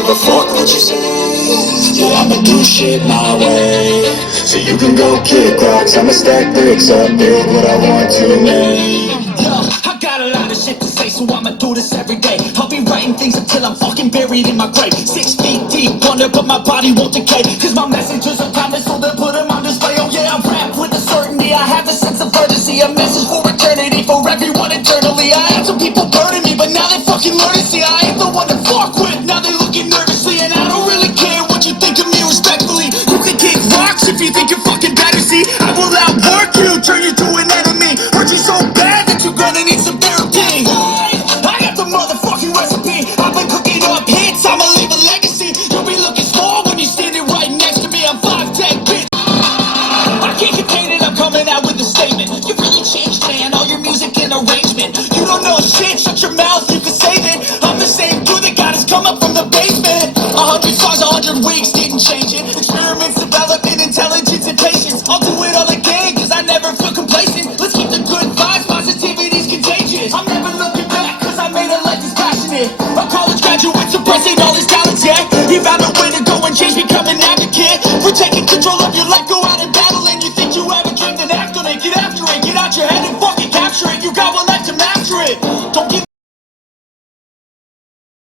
give a fuck what you say. Yeah, I'ma do shit my way. So you can go kick rocks, I'ma stack bricks up, build what I want to make. Yo, I got a lot of shit to say, so I'ma do this every day. I'll be writing things until I'm fucking buried in my grave. 6 feet deep under, but my body won't decay. Cause my messages are timeless, so they'll put them on display. Oh yeah, I rap with a certainty, I have a sense of urgency. A message for eternity, for everyone eternally. I had some people burning me, but now they fucking learn to see I ain't the one to fuck with. Now they looking nervously, and I don't really care what you think of me respectfully. You can kick rocks if you think you're fucking better, see. I will outwork you, turn you to an enemy. Hurt you so bad that you're gonna need some therapy. I got the motherfucking recipe. I've been cooking up hits, I'ma leave a legacy. You'll be looking small when you're standing right next to me. I'm 5'10", bitch. I can't contain it, I'm coming out with a statement. You really changed, man, all your music and arrangement. You don't know shit, shut your mouth, you can save it. I'm the same dude that got his come up from the basement. 100 songs, 100 weeks, didn't change it. Experiments, development, intelligence, and patience. I'll do it all again, cause I never feel complacent. Let's keep the good vibes, positivity's contagious. I'm never looking back, cause I made a life that's passionate. A college graduate suppressing all his talents, yeah. He found a way to go and change, become an advocate. We're taking control of your life, go